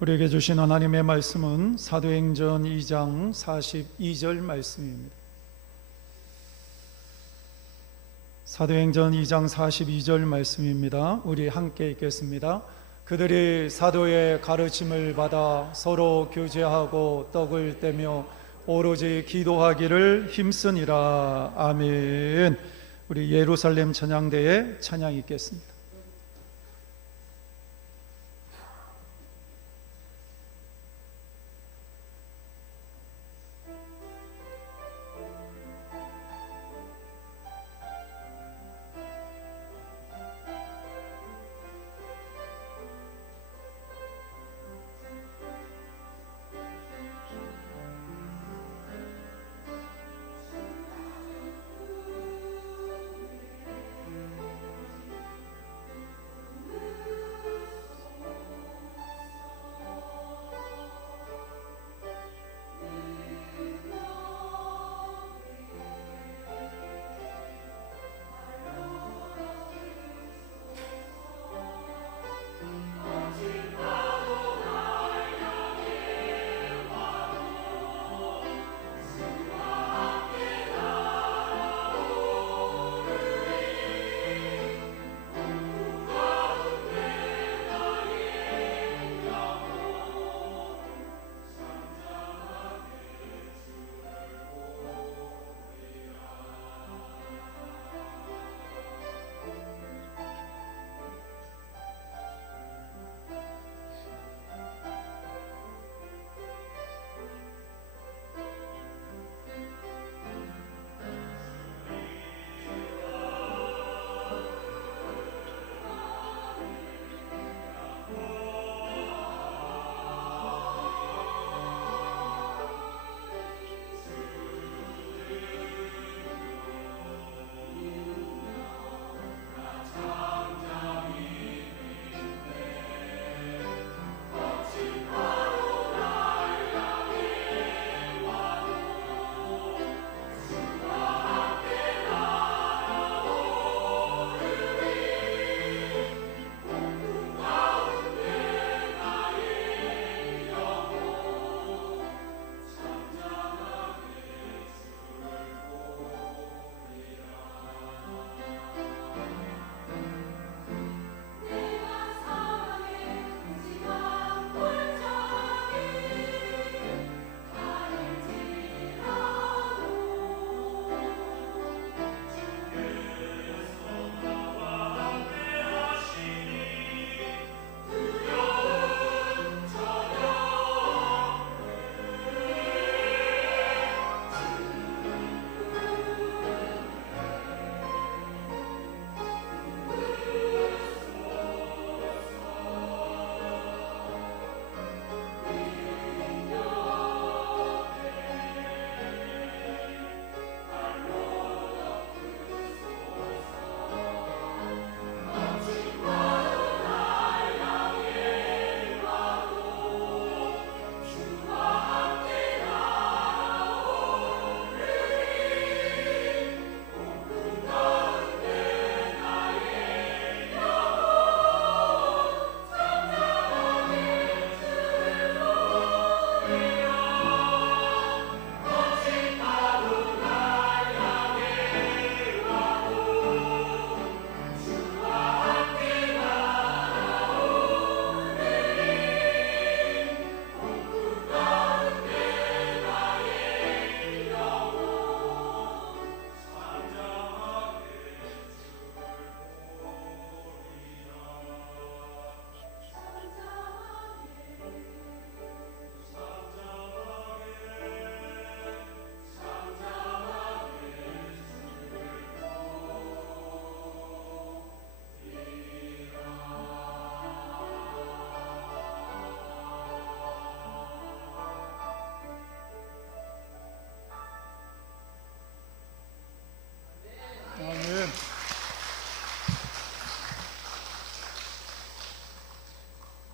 우리에게 주신 하나님의 말씀은 사도행전 2장 42절 말씀입니다. 사도행전 2장 42절 말씀입니다. 우리 함께 읽겠습니다. 그들이 사도의 가르침을 받아 서로 교제하고 떡을 떼며 오로지 기도하기를 힘쓰니라. 아멘. 우리 예루살렘 찬양대의 찬양 읽겠습니다.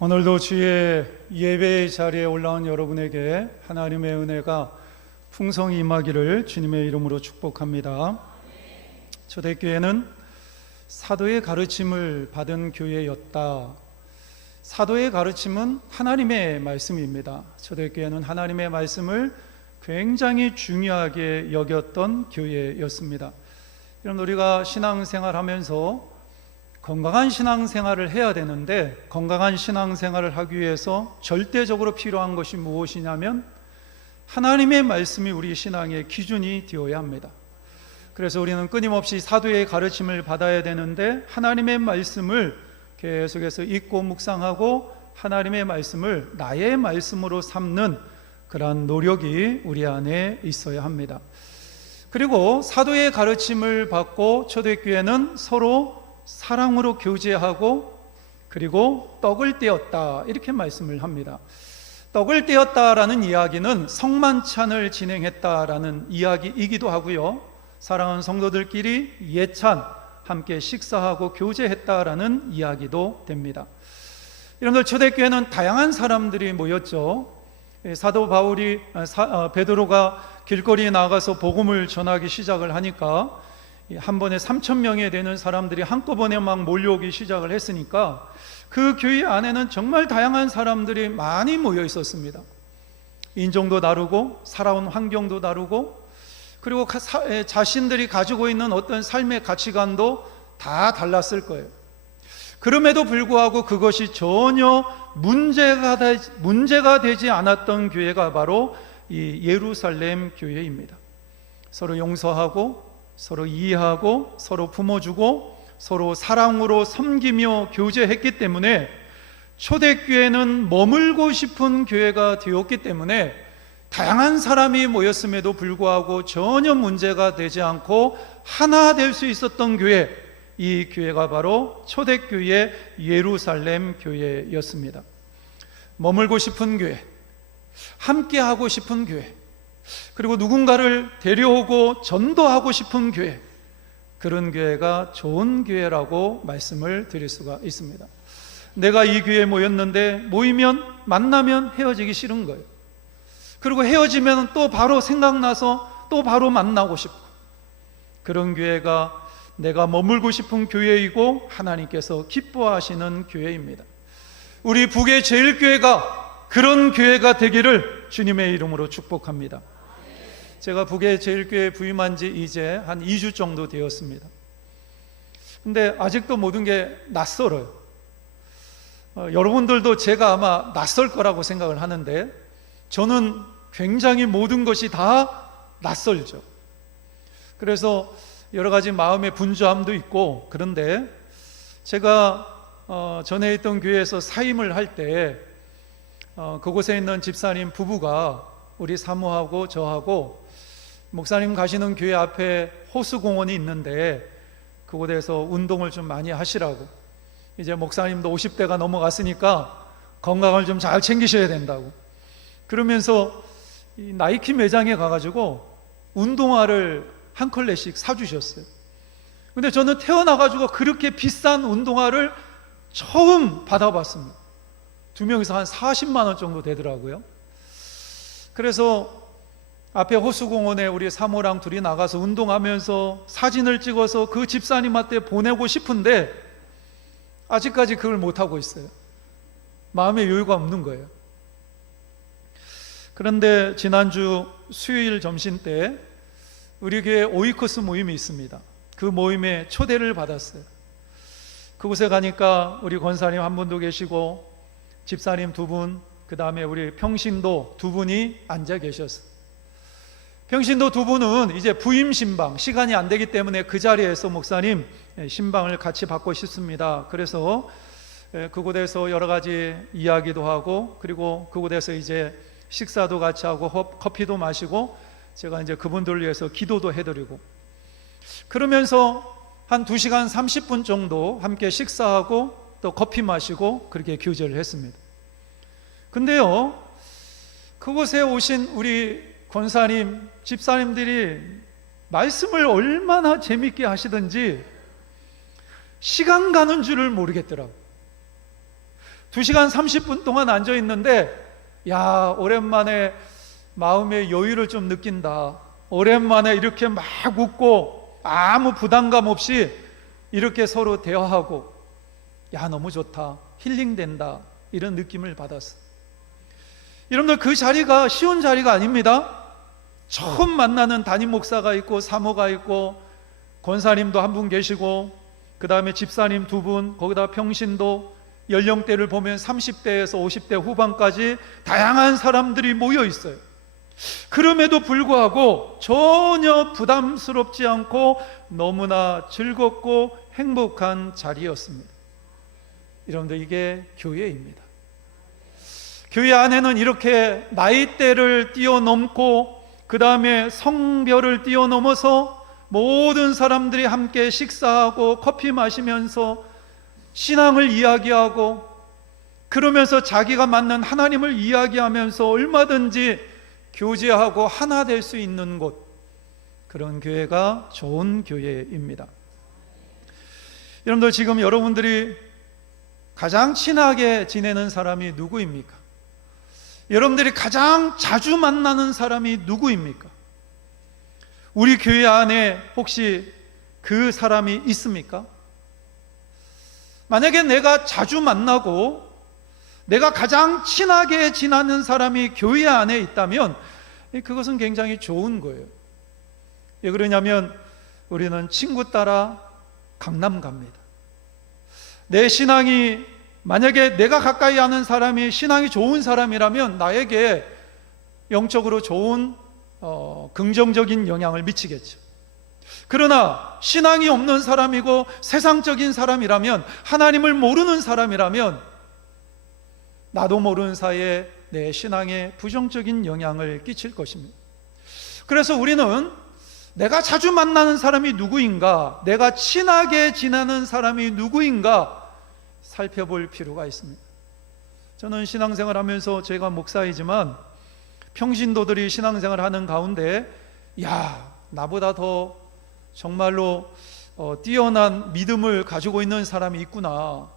오늘도 주의 예배의 자리에 올라온 여러분에게 하나님의 은혜가 풍성히 임하기를 주님의 이름으로 축복합니다. 초대교회는 사도의 가르침을 받은 교회였다, 사도의 가르침은 하나님의 말씀입니다. 초대교회는 하나님의 말씀을 굉장히 중요하게 여겼던 교회였습니다. 여러분, 우리가 신앙생활하면서 건강한 신앙생활을 해야 되는데, 건강한 신앙생활을 하기 위해서 절대적으로 필요한 것이 무엇이냐면 하나님의 말씀이 우리 신앙의 기준이 되어야 합니다. 그래서 우리는 끊임없이 사도의 가르침을 받아야 되는데, 하나님의 말씀을 계속해서 읽고 묵상하고 하나님의 말씀을 나의 말씀으로 삼는 그러한 노력이 우리 안에 있어야 합니다. 그리고 사도의 가르침을 받고 초대교회는 서로 사랑으로 교제하고 그리고 떡을 떼었다, 이렇게 말씀을 합니다. 떡을 떼었다라는 이야기는 성만찬을 진행했다라는 이야기이기도 하고요, 사랑하는 성도들끼리 예찬, 함께 식사하고 교제했다라는 이야기도 됩니다. 여러분들, 초대교회는 다양한 사람들이 모였죠. 사도 바울이 베드로가 길거리에 나가서 복음을 전하기 시작을 하니까 한 번에 3,000명이 되는 사람들이 한꺼번에 막 몰려오기 시작을 했으니까 그 교회 안에는 정말 다양한 사람들이 많이 모여 있었습니다. 인종도 다르고 살아온 환경도 다르고, 그리고 자신들이 가지고 있는 어떤 삶의 가치관도 다 달랐을 거예요. 그럼에도 불구하고 그것이 전혀 문제가 되지 않았던 교회가 바로 이 예루살렘 교회입니다. 서로 용서하고 서로 이해하고 서로 품어주고 서로 사랑으로 섬기며 교제했기 때문에 초대교회는 머물고 싶은 교회가 되었기 때문에 다양한 사람이 모였음에도 불구하고 전혀 문제가 되지 않고 하나 될 수 있었던 교회, 이 교회가 바로 초대교회 예루살렘 교회였습니다. 머물고 싶은 교회, 함께하고 싶은 교회, 그리고 누군가를 데려오고 전도하고 싶은 교회, 그런 교회가 좋은 교회라고 말씀을 드릴 수가 있습니다. 내가 이 교회에 모였는데 모이면 만나면 헤어지기 싫은 거예요. 그리고 헤어지면 또 바로 생각나서 또 바로 만나고 싶고, 그런 교회가 내가 머물고 싶은 교회이고 하나님께서 기뻐하시는 교회입니다. 우리 북의 제일교회가 그런 교회가 되기를 주님의 이름으로 축복합니다. 제가 북의 제일교회 부임한 지 이제 한 2주 정도 되었습니다. 근데 아직도 모든 게 낯설어요. 여러분들도 제가 아마 낯설 거라고 생각을 하는데, 저는 굉장히 모든 것이 다 낯설죠. 그래서 여러 가지 마음의 분주함도 있고, 그런데 제가 전에 있던 교회에서 사임을 할 때 그곳에 있는 집사님 부부가 우리 사모하고 저하고 목사님 가시는 교회 앞에 호수공원이 있는데 그곳에서 운동을 좀 많이 하시라고, 이제 목사님도 50대가 넘어갔으니까 건강을 좀 잘 챙기셔야 된다고, 그러면서 이 나이키 매장에 가가지고 운동화를 한 컬레씩 사주셨어요. 근데 저는 태어나가지고 그렇게 비싼 운동화를 처음 받아봤습니다. 두 명이서 한 40만 원 정도 되더라고요. 그래서 앞에 호수공원에 우리 사모랑 둘이 나가서 운동하면서 사진을 찍어서 그 집사님한테 보내고 싶은데 아직까지 그걸 못하고 있어요. 마음의 여유가 없는 거예요. 그런데 지난주 수요일 점심 때 우리 교회 오이코스 모임이 있습니다. 그 모임에 초대를 받았어요. 그곳에 가니까 우리 권사님 한 분도 계시고 집사님 두 분, 그 다음에 우리 평신도 두 분이 앉아 계셨어요. 평신도 두 분은 이제 부임 신방, 시간이 안 되기 때문에 그 자리에서 목사님 신방을 같이 받고 싶습니다. 그래서 그곳에서 여러 가지 이야기도 하고, 그리고 그곳에서 이제 식사도 같이 하고 커피도 마시고, 제가 이제 그분들을 위해서 기도도 해드리고, 그러면서 한 2시간 30분 정도 함께 식사하고 또 커피 마시고 그렇게 교제를 했습니다. 근데요, 그곳에 오신 우리 권사님, 집사님들이 말씀을 얼마나 재밌게 하시던지 시간 가는 줄을 모르겠더라고요. 2시간 30분 동안 앉아 있는데, 야, 오랜만에 마음의 여유를 좀 느낀다. 오랜만에 이렇게 막 웃고 아무 부담감 없이 이렇게 서로 대화하고, 야, 너무 좋다, 힐링된다, 이런 느낌을 받았어요. 여러분들, 그 자리가 쉬운 자리가 아닙니다. 처음 만나는 담임 목사가 있고 사모가 있고 권사님도 한 분 계시고 그 다음에 집사님 2분, 거기다 평신도, 연령대를 보면 30대에서 50대 후반까지 다양한 사람들이 모여 있어요. 그럼에도 불구하고 전혀 부담스럽지 않고 너무나 즐겁고 행복한 자리였습니다. 여러분들, 이게 교회입니다. 교회 안에는 이렇게 나이대를 뛰어넘고 그 다음에 성별을 뛰어넘어서 모든 사람들이 함께 식사하고 커피 마시면서 신앙을 이야기하고, 그러면서 자기가 만난 하나님을 이야기하면서 얼마든지 교제하고 하나 될 수 있는 곳, 그런 교회가 좋은 교회입니다. 여러분들, 지금 여러분들이 가장 친하게 지내는 사람이 누구입니까? 여러분들이 가장 자주 만나는 사람이 누구입니까? 우리 교회 안에 혹시 그 사람이 있습니까? 만약에 내가 자주 만나고 내가 가장 친하게 지내는 사람이 교회 안에 있다면 그것은 굉장히 좋은 거예요. 왜 그러냐면 우리는 친구 따라 강남 갑니다. 내 신앙이, 만약에 내가 가까이 하는 사람이 신앙이 좋은 사람이라면 나에게 영적으로 좋은 긍정적인 영향을 미치겠죠. 그러나 신앙이 없는 사람이고 세상적인 사람이라면, 하나님을 모르는 사람이라면 나도 모르는 사이에 내 신앙에 부정적인 영향을 끼칠 것입니다. 그래서 우리는 내가 자주 만나는 사람이 누구인가, 내가 친하게 지내는 사람이 누구인가 살펴볼 필요가 있습니다. 저는 신앙생활 하면서, 제가 목사이지만 평신도들이 신앙생활 하는 가운데 나보다 더 정말로 뛰어난 믿음을 가지고 있는 사람이 있구나,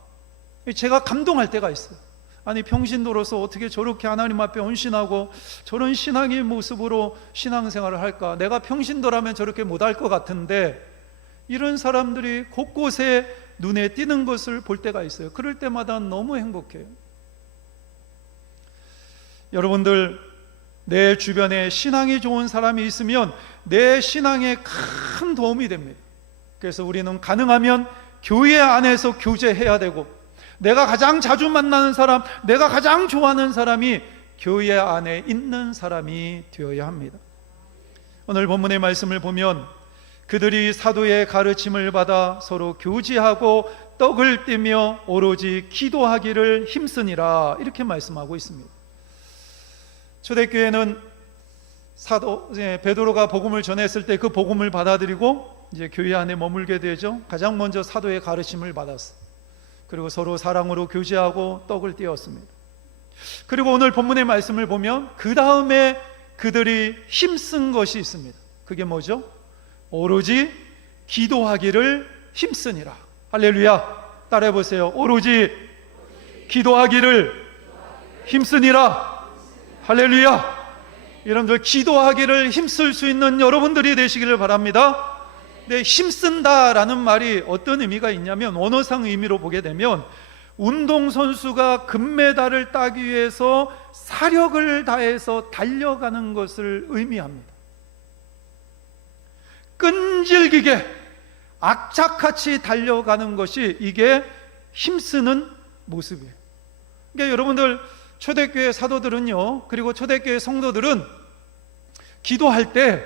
제가 감동할 때가 있어요. 아니, 평신도로서 어떻게 저렇게 하나님 앞에 헌신하고 저런 신앙의 모습으로 신앙생활을 할까? 내가 평신도라면 저렇게 못할 것 같은데, 이런 사람들이 곳곳에 눈에 띄는 것을 볼 때가 있어요. 그럴 때마다 너무 행복해요. 여러분들, 내 주변에 신앙이 좋은 사람이 있으면 내 신앙에 큰 도움이 됩니다. 그래서 우리는 가능하면 교회 안에서 교제해야 되고, 내가 가장 자주 만나는 사람, 내가 가장 좋아하는 사람이 교회 안에 있는 사람이 되어야 합니다. 오늘 본문의 말씀을 보면 그들이 사도의 가르침을 받아 서로 교제하고 떡을 떼며 오로지 기도하기를 힘쓰니라, 이렇게 말씀하고 있습니다. 초대교회는 베드로가 복음을 전했을 때 그 복음을 받아들이고 이제 교회 안에 머물게 되죠. 가장 먼저 사도의 가르침을 받았어요. 그리고 서로 사랑으로 교제하고 떡을 떼었습니다. 그리고 오늘 본문의 말씀을 보면 그 다음에 그들이 힘쓴 것이 있습니다. 그게 뭐죠? 오로지 기도하기를 힘쓰니라. 할렐루야. 따라해 보세요. 오로지 기도하기를 힘쓰니라. 할렐루야. 여러분들, 기도하기를 힘쓸 수 있는 여러분들이 되시기를 바랍니다. 네, 힘쓴다라는 말이 어떤 의미가 있냐면, 언어상 의미로 보게 되면 운동선수가 금메달을 따기 위해서 사력을 다해서 달려가는 것을 의미합니다. 끈질기게 악착같이 달려가는 것이, 이게 힘쓰는 모습이에요. 그러니까 여러분들, 초대교회 사도들은요, 그리고 초대교회 성도들은 기도할 때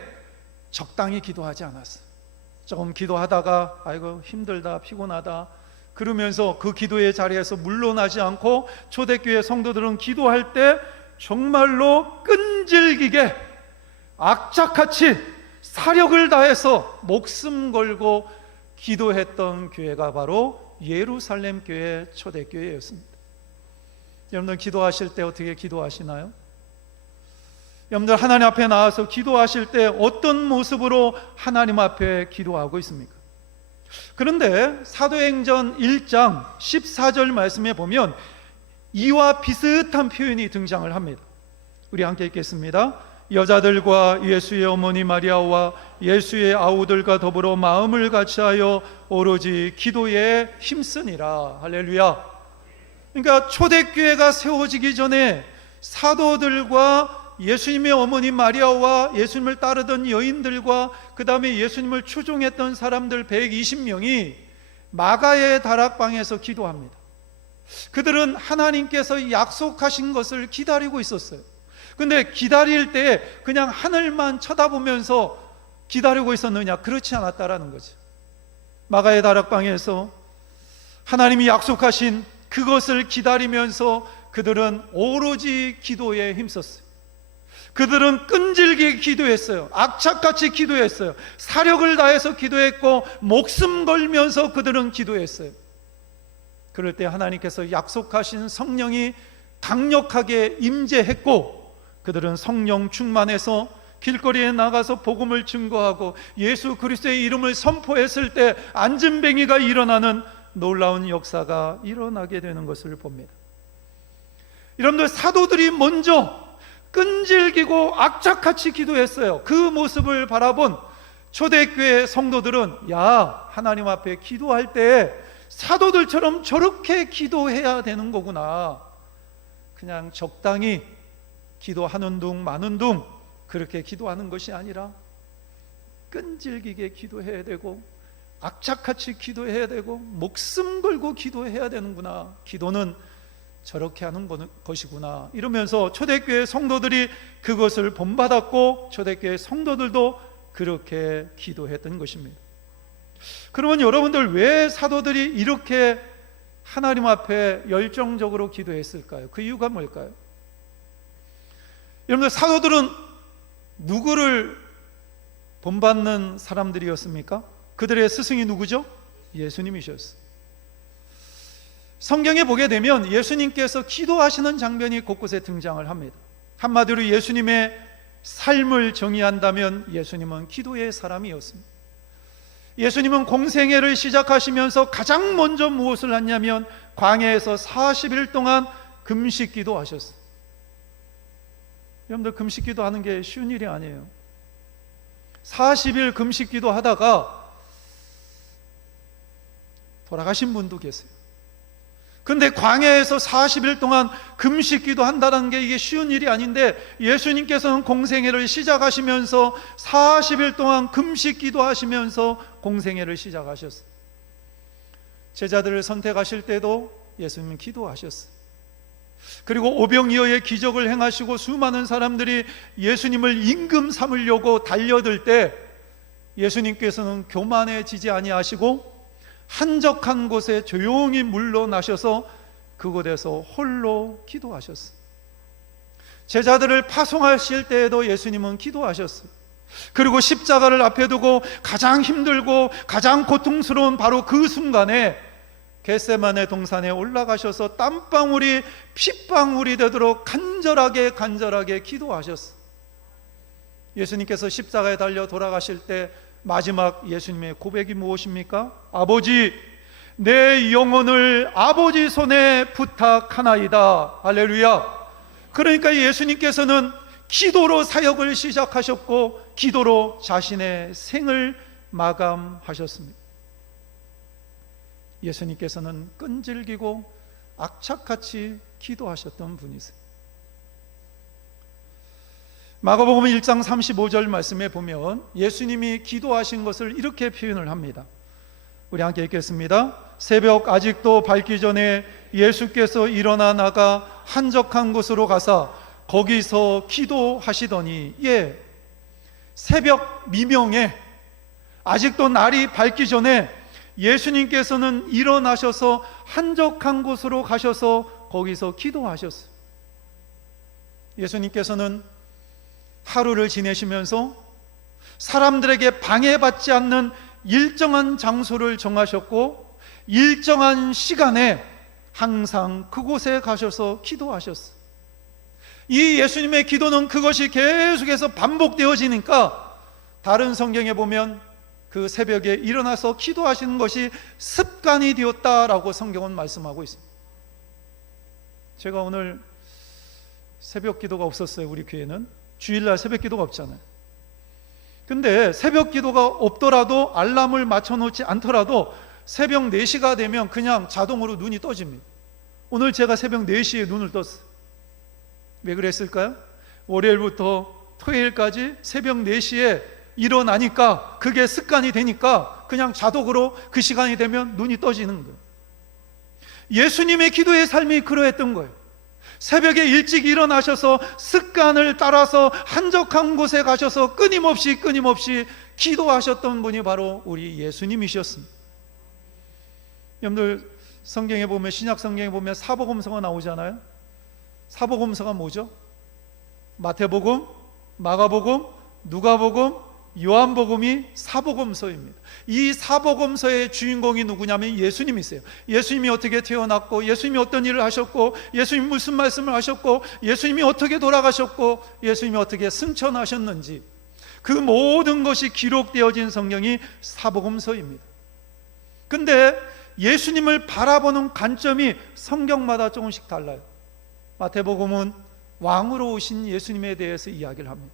적당히 기도하지 않았어요. 조금 기도하다가 아이고 힘들다, 피곤하다 그러면서 그 기도의 자리에서 물러나지 않고, 초대교회 성도들은 기도할 때 정말로 끈질기게 악착같이 사력을 다해서 목숨 걸고 기도했던 교회가 바로 예루살렘 교회 초대교회였습니다. 여러분들, 기도하실 때 어떻게 기도하시나요? 여러분들, 하나님 앞에 나와서 기도하실 때 어떤 모습으로 하나님 앞에 기도하고 있습니까? 그런데 사도행전 1장 14절 말씀에 보면 이와 비슷한 표현이 등장을 합니다. 우리 함께 읽겠습니다. 여자들과 예수의 어머니 마리아와 예수의 아우들과 더불어 마음을 같이하여 오로지 기도에 힘쓰니라. 할렐루야. 그러니까 초대교회가 세워지기 전에 사도들과 예수님의 어머니 마리아와 예수님을 따르던 여인들과 그 다음에 예수님을 추종했던 사람들 120명이 마가의 다락방에서 기도합니다. 그들은 하나님께서 약속하신 것을 기다리고 있었어요. 근데 기다릴 때 그냥 하늘만 쳐다보면서 기다리고 있었느냐? 그렇지 않았다라는 거죠. 마가의 다락방에서 하나님이 약속하신 그것을 기다리면서 그들은 오로지 기도에 힘썼어요. 그들은 끈질기게 기도했어요. 악착같이 기도했어요. 사력을 다해서 기도했고 목숨 걸면서 그들은 기도했어요. 그럴 때 하나님께서 약속하신 성령이 강력하게 임재했고 그들은 성령 충만해서 길거리에 나가서 복음을 증거하고 예수 그리스도의 이름을 선포했을 때 안진뱅이가 일어나는 놀라운 역사가 일어나게 되는 것을 봅니다. 여러분들, 사도들이 먼저 끈질기고 악착같이 기도했어요. 그 모습을 바라본 초대교회 성도들은 야, 하나님 앞에 기도할 때 사도들처럼 저렇게 기도해야 되는 거구나. 그냥 적당히 기도하는 둥 마는 둥 그렇게 기도하는 것이 아니라 끈질기게 기도해야 되고 악착같이 기도해야 되고 목숨 걸고 기도해야 되는구나. 기도는 저렇게 하는 것이구나. 이러면서 초대교회 성도들이 그것을 본받았고 초대교회 성도들도 그렇게 기도했던 것입니다. 그러면 여러분들, 왜 사도들이 이렇게 하나님 앞에 열정적으로 기도했을까요? 그 이유가 뭘까요? 여러분들, 사도들은 누구를 본받는 사람들이었습니까? 그들의 스승이 누구죠? 예수님이셨어요. 성경에 보게 되면 예수님께서 기도하시는 장면이 곳곳에 등장을 합니다. 한마디로 예수님의 삶을 정의한다면 예수님은 기도의 사람이었습니다. 예수님은 공생애를 시작하시면서 가장 먼저 무엇을 했냐면 광야에서 40일 동안 금식 기도하셨어요. 여러분들, 금식 기도하는 게 쉬운 일이 아니에요. 40일 금식 기도하다가 돌아가신 분도 계세요. 근데 광야에서 40일 동안 금식 기도한다는 게 이게 쉬운 일이 아닌데 예수님께서는 공생애를 시작하시면서 40일 동안 금식 기도하시면서 공생애를 시작하셨어요. 제자들을 선택하실 때도 예수님은 기도하셨어요. 그리고 오병이어의 기적을 행하시고 수많은 사람들이 예수님을 임금 삼으려고 달려들 때 예수님께서는 교만해지지 아니하시고 한적한 곳에 조용히 물러나셔서 그곳에서 홀로 기도하셨어요. 제자들을 파송하실 때에도 예수님은 기도하셨어요. 그리고 십자가를 앞에 두고 가장 힘들고 가장 고통스러운 바로 그 순간에 겟세마네 동산에 올라가셔서 땀방울이 핏방울이 되도록 간절하게 기도하셨어요. 예수님께서 십자가에 달려 돌아가실 때 마지막 예수님의 고백이 무엇입니까? 아버지, 내 영혼을 아버지 손에 부탁하나이다. 할렐루야. 그러니까 예수님께서는 기도로 사역을 시작하셨고 기도로 자신의 생을 마감하셨습니다. 예수님께서는 끈질기고 악착같이 기도하셨던 분이세요. 마가복음 1장 35절 말씀에 보면 예수님이 기도하신 것을 이렇게 표현을 합니다. 우리 함께 읽겠습니다. 새벽 아직도 밝기 전에 예수께서 일어나 나가 한적한 곳으로 가사 거기서 기도하시더니, 새벽 미명에 아직도 날이 밝기 전에 예수님께서는 일어나셔서 한적한 곳으로 가셔서 거기서 기도하셨어요. 예수님께서는 하루를 지내시면서 사람들에게 방해받지 않는 일정한 장소를 정하셨고 일정한 시간에 항상 그곳에 가셔서 기도하셨어요. 이 예수님의 기도는 그것이 계속해서 반복되어지니까 다른 성경에 보면 그 새벽에 일어나서 기도하시는 것이 습관이 되었다라고 성경은 말씀하고 있습니다. 제가 오늘 새벽 기도가 없었어요. 우리 교회는 주일날 새벽 기도가 없잖아요. 근데 새벽 기도가 없더라도 알람을 맞춰놓지 않더라도 새벽 4시가 되면 그냥 자동으로 눈이 떠집니다. 오늘 제가 새벽 4시에 눈을 떴어요. 왜 그랬을까요? 월요일부터 토요일까지 새벽 4시에 일어나니까 그게 습관이 되니까 그냥 자동으로 그 시간이 되면 눈이 떠지는 거예요. 예수님의 기도의 삶이 그러했던 거예요. 새벽에 일찍 일어나셔서 습관을 따라서 한적한 곳에 가셔서 끊임없이 기도하셨던 분이 바로 우리 예수님이셨습니다. 여러분들 성경에 보면, 신약 성경에 보면 사복음서가 나오잖아요. 사복음서가 뭐죠? 마태복음, 마가복음, 누가복음, 요한복음이 사복음서입니다. 이 사복음서의 주인공이 누구냐면 예수님이세요. 예수님이 어떻게 태어났고, 예수님이 어떤 일을 하셨고, 예수님이 무슨 말씀을 하셨고, 예수님이 어떻게 돌아가셨고, 예수님이 어떻게 승천하셨는지, 그 모든 것이 기록되어진 성경이 사복음서입니다. 근데 예수님을 바라보는 관점이 성경마다 조금씩 달라요. 마태복음은 왕으로 오신 예수님에 대해서 이야기를 합니다.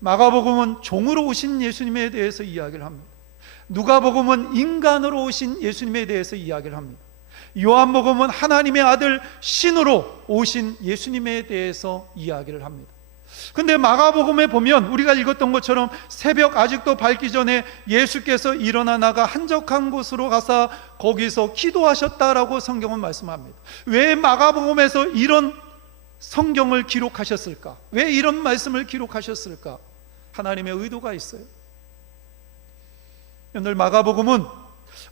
마가복음은 종으로 오신 예수님에 대해서 이야기를 합니다. 누가복음은 인간으로 오신 예수님에 대해서 이야기를 합니다. 요한복음은 하나님의 아들 신으로 오신 예수님에 대해서 이야기를 합니다. 근데 마가복음에 보면 우리가 읽었던 것처럼 새벽 아직도 밝기 전에 예수께서 일어나 나가 한적한 곳으로 가서 거기서 기도하셨다라고 성경은 말씀합니다. 왜 마가복음에서 이런 성경을 기록하셨을까? 왜 이런 말씀을 기록하셨을까? 하나님의 의도가 있어요. 오늘 마가복음은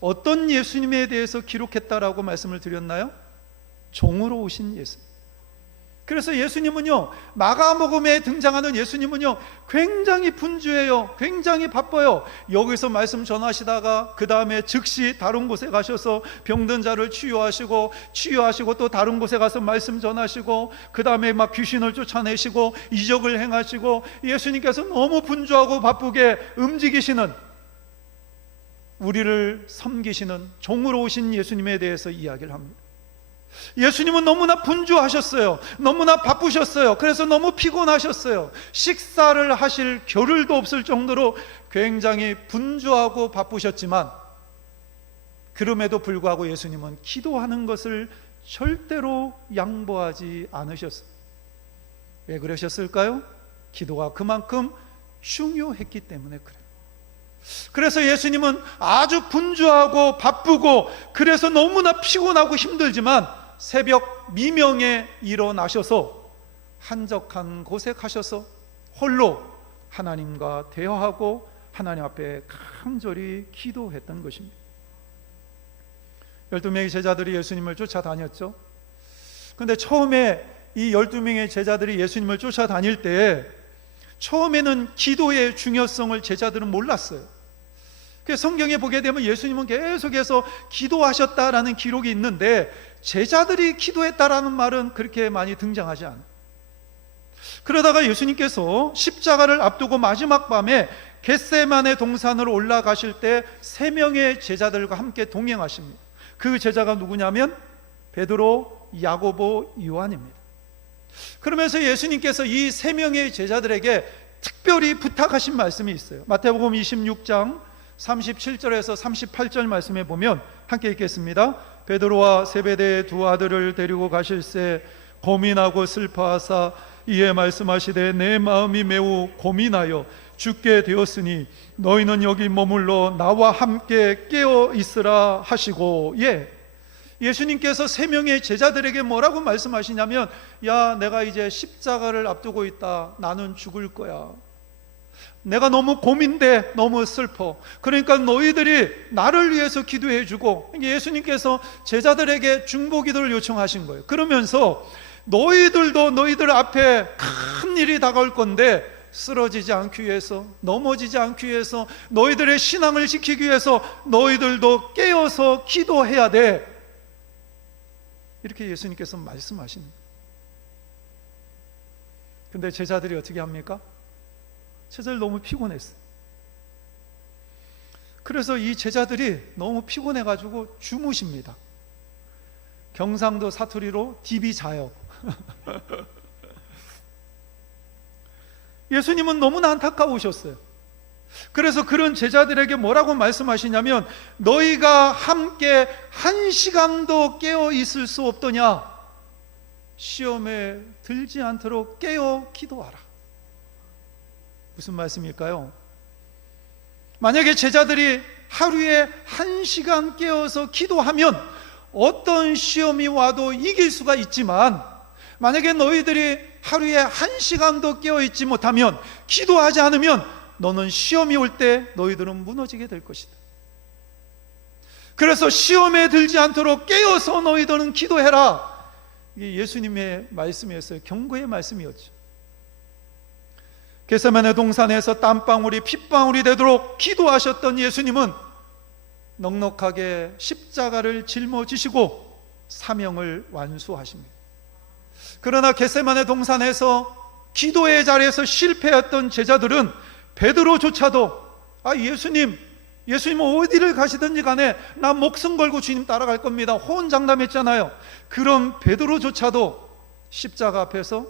어떤 예수님에 대해서 기록했다라고 말씀을 드렸나요? 종으로 오신 예수. 그래서 예수님은요, 마가복음에 등장하는 예수님은요, 굉장히 분주해요. 굉장히 바빠요. 여기서 말씀 전하시다가 그 다음에 즉시 다른 곳에 가셔서 병든 자를 치유하시고 또 다른 곳에 가서 말씀 전하시고 그 다음에 막 귀신을 쫓아내시고 이적을 행하시고, 예수님께서 너무 분주하고 바쁘게 움직이시는, 우리를 섬기시는 종으로 오신 예수님에 대해서 이야기를 합니다. 예수님은 너무나 분주하셨어요. 너무나 바쁘셨어요. 그래서 너무 피곤하셨어요. 식사를 하실 겨를도 없을 정도로 굉장히 분주하고 바쁘셨지만, 그럼에도 불구하고 예수님은 기도하는 것을 절대로 양보하지 않으셨어요. 왜 그러셨을까요? 기도가 그만큼 중요했기 때문에 그래요. 그래서 예수님은 아주 분주하고 바쁘고, 그래서 너무나 피곤하고 힘들지만 새벽 미명에 일어나셔서 한적한 곳에 가셔서 홀로 하나님과 대화하고 하나님 앞에 간절히 기도했던 것입니다. 12명의 제자들이 예수님을 쫓아다녔죠. 그런데 처음에 이 12명의 제자들이 예수님을 쫓아다닐 때 처음에는 기도의 중요성을 제자들은 몰랐어요. 성경에 보게 되면 예수님은 계속해서 기도하셨다라는 기록이 있는데 제자들이 기도했다라는 말은 그렇게 많이 등장하지 않아요. 그러다가 예수님께서 십자가를 앞두고 마지막 밤에 겟세마네 동산으로 올라가실 때 3명의 제자들과 함께 동행하십니다. 그 제자가 누구냐면 베드로, 야고보, 요한입니다. 그러면서 예수님께서 이 3명의 제자들에게 특별히 부탁하신 말씀이 있어요. 마태복음 26장 37절에서 38절 말씀에 보면 함께 읽겠습니다. 베드로와 세베대의 2 아들을 데리고 가실새 고민하고 슬퍼하사 이에 말씀하시되 내 마음이 매우 고민하여 죽게 되었으니 너희는 여기 머물러 나와 함께 깨어 있으라 하시고, 예수님께서 3명의 제자들에게 뭐라고 말씀하시냐면, 야, 내가 이제 십자가를 앞두고 있다. 나는 죽을 거야. 내가 너무 고민돼, 너무 슬퍼. 그러니까 너희들이 나를 위해서 기도해 주고, 예수님께서 제자들에게 중보기도를 요청하신 거예요. 그러면서 너희들도 너희들 앞에 큰 일이 다가올 건데 쓰러지지 않기 위해서, 넘어지지 않기 위해서, 너희들의 신앙을 지키기 위해서 너희들도 깨어서 기도해야 돼. 이렇게 예수님께서 말씀하시는 거예요. 근데 제자들이 어떻게 합니까? 제자들 너무 피곤했어요. 그래서 이 제자들이 너무 피곤해가지고 주무십니다. 경상도 사투리로 딥이 자요. 예수님은 너무나 안타까우셨어요. 그래서 그런 제자들에게 뭐라고 말씀하시냐면, 너희가 함께 1시간도 깨어 있을 수 없더냐? 시험에 들지 않도록 깨어 기도하라. 무슨 말씀일까요? 만약에 제자들이 하루에 1시간 깨어서 기도하면 어떤 시험이 와도 이길 수가 있지만, 만약에 너희들이 하루에 1시간도 깨어있지 못하면, 기도하지 않으면 너는 시험이 올 때 너희들은 무너지게 될 것이다. 그래서 시험에 들지 않도록 깨어서 너희들은 기도해라. 이게 예수님의 말씀이었어요. 경고의 말씀이었죠. 겟세마네 동산에서 땀방울이 핏방울이 되도록 기도하셨던 예수님은 넉넉하게 십자가를 짊어지시고 사명을 완수하십니다. 그러나 겟세마네 동산에서 기도의 자리에서 실패했던 제자들은 베드로조차도 예수님 어디를 가시든지 간에 나 목숨 걸고 주님 따라갈 겁니다, 호언장담했잖아요. 그럼 베드로조차도 십자가 앞에서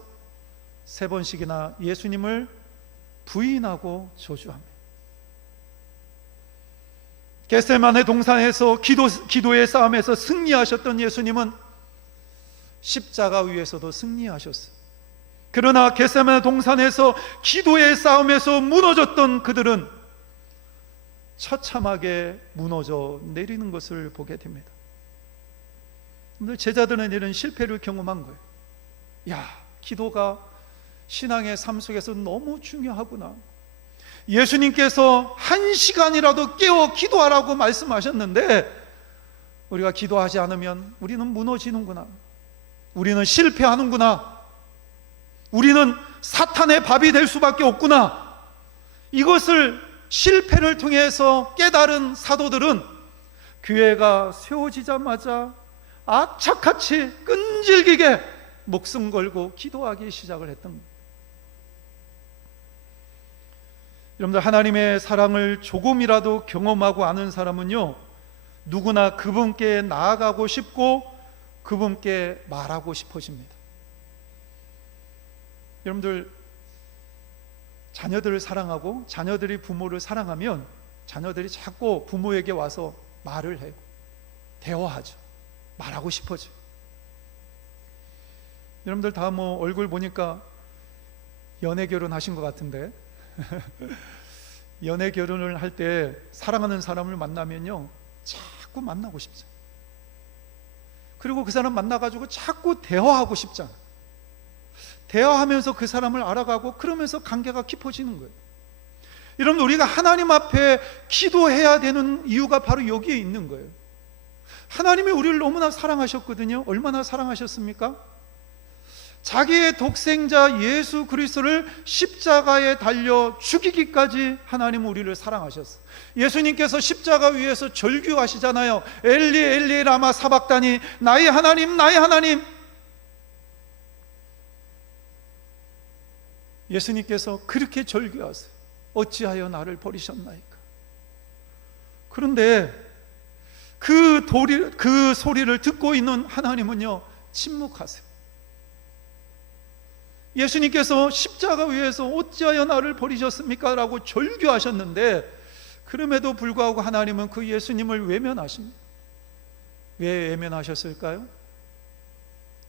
3번씩이나 예수님을 부인하고 저주합니다. 겟세마네 동산에서 기도의 싸움에서 승리하셨던 예수님은 십자가 위에서도 승리하셨어요. 그러나 겟세마네 동산에서 기도의 싸움에서 무너졌던 그들은 처참하게 무너져 내리는 것을 보게 됩니다. 제자들은 이런 실패를 경험한 거예요. 기도가 신앙의 삶 속에서 너무 중요하구나. 예수님께서 1시간이라도 깨어 기도하라고 말씀하셨는데, 우리가 기도하지 않으면 우리는 무너지는구나, 우리는 실패하는구나, 우리는 사탄의 밥이 될 수밖에 없구나, 이것을 실패를 통해서 깨달은 사도들은 교회가 세워지자마자 악착같이 끈질기게 목숨 걸고 기도하기 시작을 했던 거예요. 여러분들, 하나님의 사랑을 조금이라도 경험하고 아는 사람은요, 누구나 그분께 나아가고 싶고 그분께 말하고 싶어집니다. 여러분들, 자녀들을 사랑하고 자녀들이 부모를 사랑하면 자녀들이 자꾸 부모에게 와서 말을 해요. 대화하죠. 말하고 싶어져요. 여러분들 다 얼굴 보니까 연애 결혼하신 것 같은데 연애 결혼을 할 때 사랑하는 사람을 만나면요, 자꾸 만나고 싶죠. 그리고 그 사람 만나가지고 자꾸 대화하고 싶잖아요. 대화하면서 그 사람을 알아가고 그러면서 관계가 깊어지는 거예요. 여러분, 우리가 하나님 앞에 기도해야 되는 이유가 바로 여기에 있는 거예요. 하나님이 우리를 너무나 사랑하셨거든요. 얼마나 사랑하셨습니까? 자기의 독생자 예수 그리스도를 십자가에 달려 죽이기까지 하나님은 우리를 사랑하셨어요. 예수님께서 십자가 위에서 절규하시잖아요. 엘리 엘리 라마 사박다니, 나의 하나님 나의 하나님. 예수님께서 그렇게 절규하세요. 어찌하여 나를 버리셨나이까. 그런데 그 소리를 듣고 있는 하나님은요, 침묵하세요. 예수님께서 십자가 위에서 어찌하여 나를 버리셨습니까? 라고 절규하셨는데, 그럼에도 불구하고 하나님은 그 예수님을 외면하십니다. 왜 외면하셨을까요?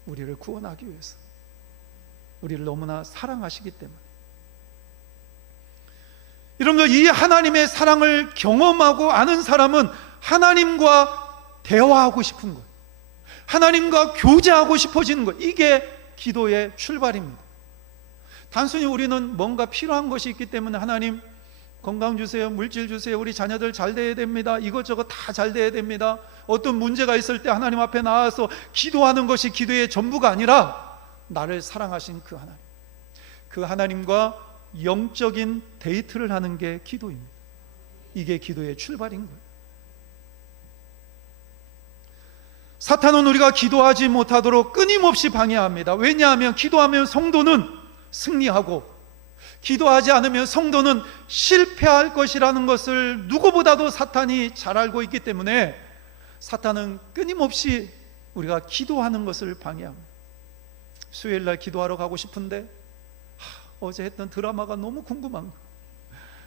우리를 구원하기 위해서, 우리를 너무나 사랑하시기 때문에. 여러분들, 이 하나님의 사랑을 경험하고 아는 사람은 하나님과 대화하고 싶은 거예요. 하나님과 교제하고 싶어지는 거예요. 이게 기도의 출발입니다. 단순히 우리는 뭔가 필요한 것이 있기 때문에 하나님 건강 주세요, 물질 주세요, 우리 자녀들 잘 돼야 됩니다, 이것저것 다 잘 돼야 됩니다. 어떤 문제가 있을 때 하나님 앞에 나와서 기도하는 것이 기도의 전부가 아니라, 나를 사랑하신 그 하나님, 그 하나님과 영적인 데이트를 하는 게 기도입니다. 이게 기도의 출발인 거예요. 사탄은 우리가 기도하지 못하도록 끊임없이 방해합니다. 왜냐하면 기도하면 성도는 승리하고, 기도하지 않으면 성도는 실패할 것이라는 것을 누구보다도 사탄이 잘 알고 있기 때문에 사탄은 끊임없이 우리가 기도하는 것을 방해합니다. 수요일날 기도하러 가고 싶은데 어제 했던 드라마가 너무 궁금한 거예요.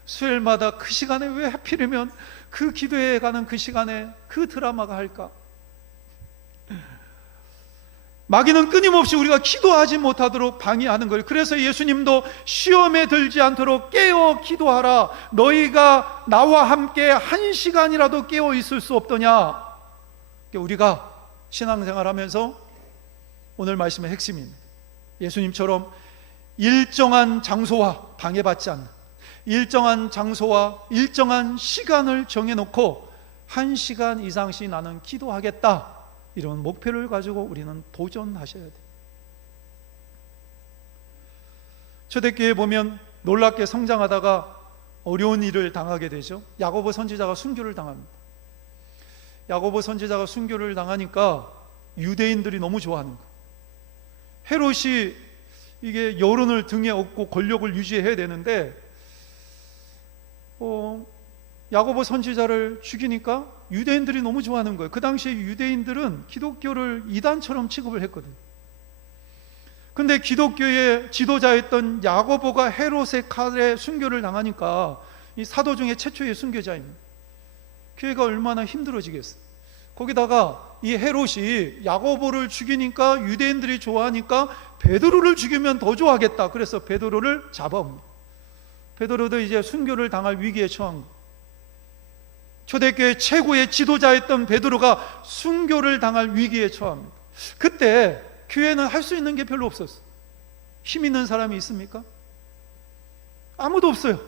수요일마다 그 시간에 왜 하필이면 그 기도회 가는 그 시간에 그 드라마가 할까? 마귀는 끊임없이 우리가 기도하지 못하도록 방해하는 거예요. 그래서 예수님도 시험에 들지 않도록 깨어 기도하라. 너희가 나와 함께 1시간이라도 깨어 있을 수 없더냐. 우리가 신앙생활하면서 오늘 말씀의 핵심입니다. 예수님처럼 일정한 장소와 방해받지 않는, 일정한 장소와 일정한 시간을 정해놓고 1시간 이상씩 나는 기도하겠다, 이런 목표를 가지고 우리는 도전하셔야 돼요. 초대교회에 보면 놀랍게 성장하다가 어려운 일을 당하게 되죠. 야고보 선지자가 순교를 당합니다. 야고보 선지자가 순교를 당하니까 유대인들이 너무 좋아하는 거예요. 헤롯이 이게 여론을 등에 업고 권력을 유지해야 되는데 야고보 선지자를 죽이니까 유대인들이 너무 좋아하는 거예요. 그 당시에 유대인들은 기독교를 이단처럼 취급을 했거든요. 근데 기독교의 지도자였던 야고보가 헤롯의 칼에 순교를 당하니까 이 사도 중에 최초의 순교자입니다. 교회가 얼마나 힘들어지겠어요. 거기다가 이 헤롯이 야고보를 죽이니까 유대인들이 좋아하니까 베드로를 죽이면 더 좋아하겠다. 그래서 베드로를 잡아옵니다. 베드로도 이제 순교를 당할 위기에 처한 거예요. 초대교회 최고의 지도자였던 베드로가 순교를 당할 위기에 처합니다. 그때 교회는 할 수 있는 게 별로 없었어요. 힘 있는 사람이 있습니까? 아무도 없어요.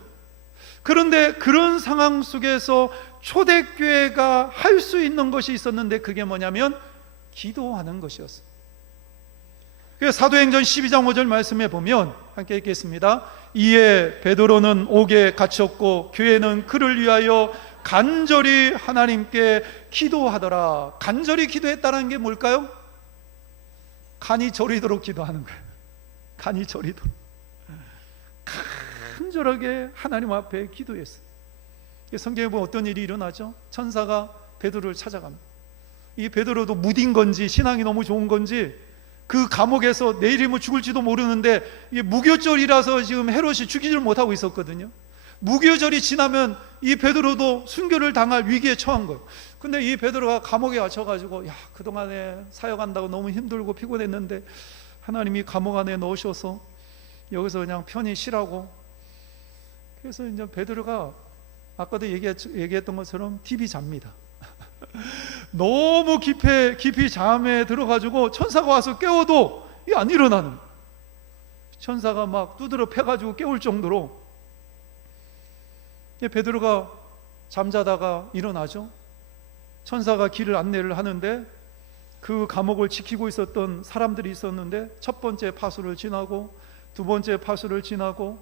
그런데 그런 상황 속에서 초대교회가 할 수 있는 것이 있었는데 그게 뭐냐면 기도하는 것이었어요. 그래서 사도행전 12장 5절 말씀에 보면 함께 읽겠습니다. 이에 베드로는 옥에 갇혔고 교회는 그를 위하여 간절히 하나님께 기도하더라. 간절히 기도했다는 게 뭘까요? 간이 저리도록 기도하는 거예요. 간이 저리도록 간절하게 하나님 앞에 기도했어요. 성경에 보면 어떤 일이 일어나죠? 천사가 베드로를 찾아갑니다. 이 베드로도 무딘 건지 신앙이 너무 좋은 건지 그 감옥에서 내일이면 죽을지도 모르는데 이게 무교절이라서 지금 헤롯이 죽이지를 못하고 있었거든요. 무교절이 지나면 이 베드로도 순교를 당할 위기에 처한 거예요. 근데 이 베드로가 감옥에 갇혀가지고 그동안에 사역한다고 너무 힘들고 피곤했는데 하나님이 감옥 안에 넣으셔서 여기서 그냥 편히 쉬라고. 그래서 이제 베드로가 아까도 얘기했던 것처럼 TV 잡니다. 너무 깊이 잠에 들어가지고 천사가 와서 깨워도 이게 안 일어나는 거예요. 천사가 막 두드려 패가지고 깨울 정도로. 베드로가 잠자다가 일어나죠. 천사가 길을 안내를 하는데 그 감옥을 지키고 있었던 사람들이 있었는데 첫 번째 파수를 지나고 두 번째 파수를 지나고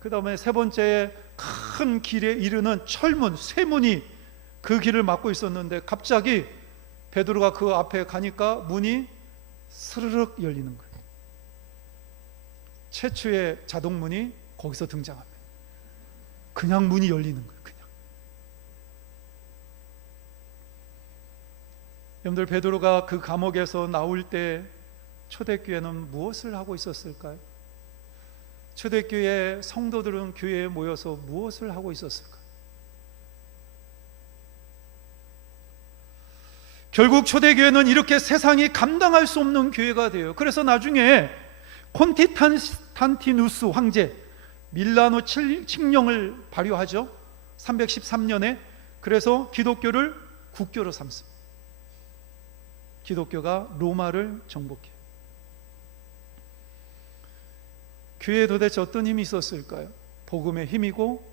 그 다음에 세 번째 큰 길에 이르는 철문, 쇠문이 그 길을 막고 있었는데 갑자기 베드로가 그 앞에 가니까 문이 스르륵 열리는 거예요. 최초의 자동문이 거기서 등장합니다. 그냥 문이 열리는 거예요. 그냥. 여러분들, 베드로가 그 감옥에서 나올 때 초대교회는 무엇을 하고 있었을까요? 초대교회 성도들은 교회에 모여서 무엇을 하고 있었을까? 결국 초대교회는 이렇게 세상이 감당할 수 없는 교회가 돼요. 그래서 나중에 콘스탄티누스 황제 밀라노 칙령을 발효하죠. 313년에. 그래서 기독교를 국교로 삼습니다. 기독교가 로마를 정복해요. 교회에 도대체 어떤 힘이 있었을까요? 복음의 힘이고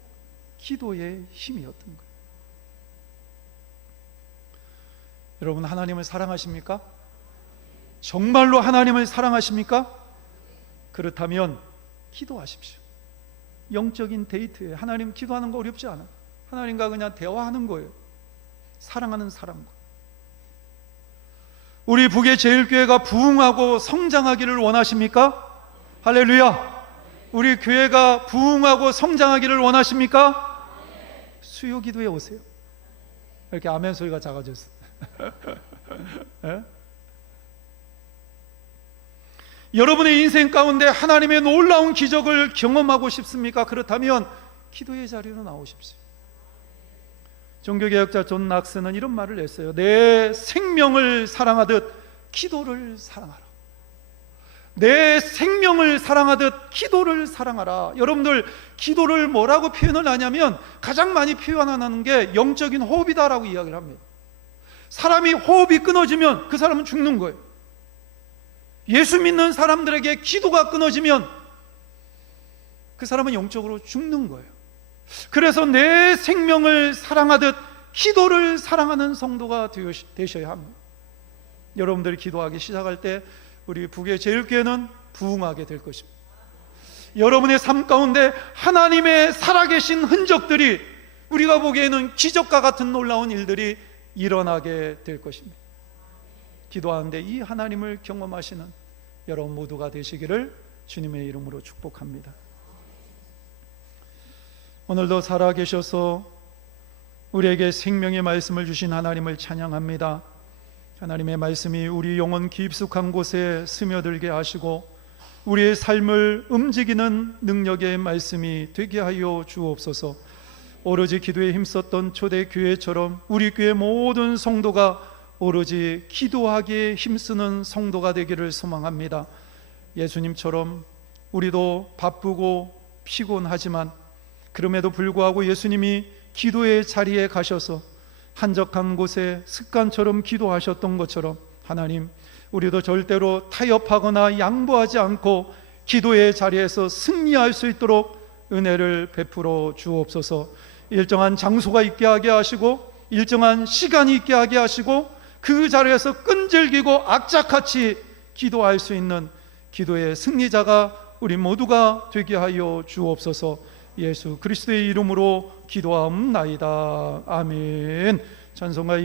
기도의 힘이었던 거예요. 여러분, 하나님을 사랑하십니까? 정말로 하나님을 사랑하십니까? 그렇다면 기도하십시오. 영적인 데이트에 하나님 기도하는 거 어렵지 않아요. 하나님과 그냥 대화하는 거예요. 사랑하는 사람과. 우리 북의 제일교회가 부흥하고 성장하기를 원하십니까? 할렐루야. 우리 교회가 부흥하고 성장하기를 원하십니까? 수요 기도에 오세요. 이렇게 아멘 소리가 작아졌어요. 네? 여러분의 인생 가운데 하나님의 놀라운 기적을 경험하고 싶습니까? 그렇다면 기도의 자리로 나오십시오. 종교개혁자 존 낙스는 이런 말을 했어요. 내 생명을 사랑하듯 기도를 사랑하라. 내 생명을 사랑하듯 기도를 사랑하라. 여러분들, 기도를 뭐라고 표현을 하냐면 가장 많이 표현하는 게 영적인 호흡이다라고 이야기를 합니다. 사람이 호흡이 끊어지면 그 사람은 죽는 거예요. 예수 믿는 사람들에게 기도가 끊어지면 그 사람은 영적으로 죽는 거예요. 그래서 내 생명을 사랑하듯 기도를 사랑하는 성도가 되셔야 합니다. 여러분들이 기도하기 시작할 때 우리 북의 제일교회는 부흥하게 될 것입니다. 여러분의 삶 가운데 하나님의 살아계신 흔적들이, 우리가 보기에는 기적과 같은 놀라운 일들이 일어나게 될 것입니다. 기도하는데 이 하나님을 경험하시는 여러분 모두가 되시기를 주님의 이름으로 축복합니다. 오늘도 살아계셔서 우리에게 생명의 말씀을 주신 하나님을 찬양합니다. 하나님의 말씀이 우리 영혼 깊숙한 곳에 스며들게 하시고 우리의 삶을 움직이는 능력의 말씀이 되게 하여 주옵소서. 오로지 기도에 힘썼던 초대교회처럼 우리 교회 모든 성도가 오로지 기도하기에 힘쓰는 성도가 되기를 소망합니다. 예수님처럼 우리도 바쁘고 피곤하지만 그럼에도 불구하고 예수님이 기도의 자리에 가셔서 한적한 곳에 습관처럼 기도하셨던 것처럼 하나님, 우리도 절대로 타협하거나 양보하지 않고 기도의 자리에서 승리할 수 있도록 은혜를 베풀어 주옵소서. 일정한 장소가 있게 하게 하시고 일정한 시간이 있게 하게 하시고 그 자리에서 끈질기고 악착같이 기도할 수 있는 기도의 승리자가 우리 모두가 되게 하여 주옵소서. 예수 그리스도의 이름으로 기도하옵나이다. 아멘. 찬송가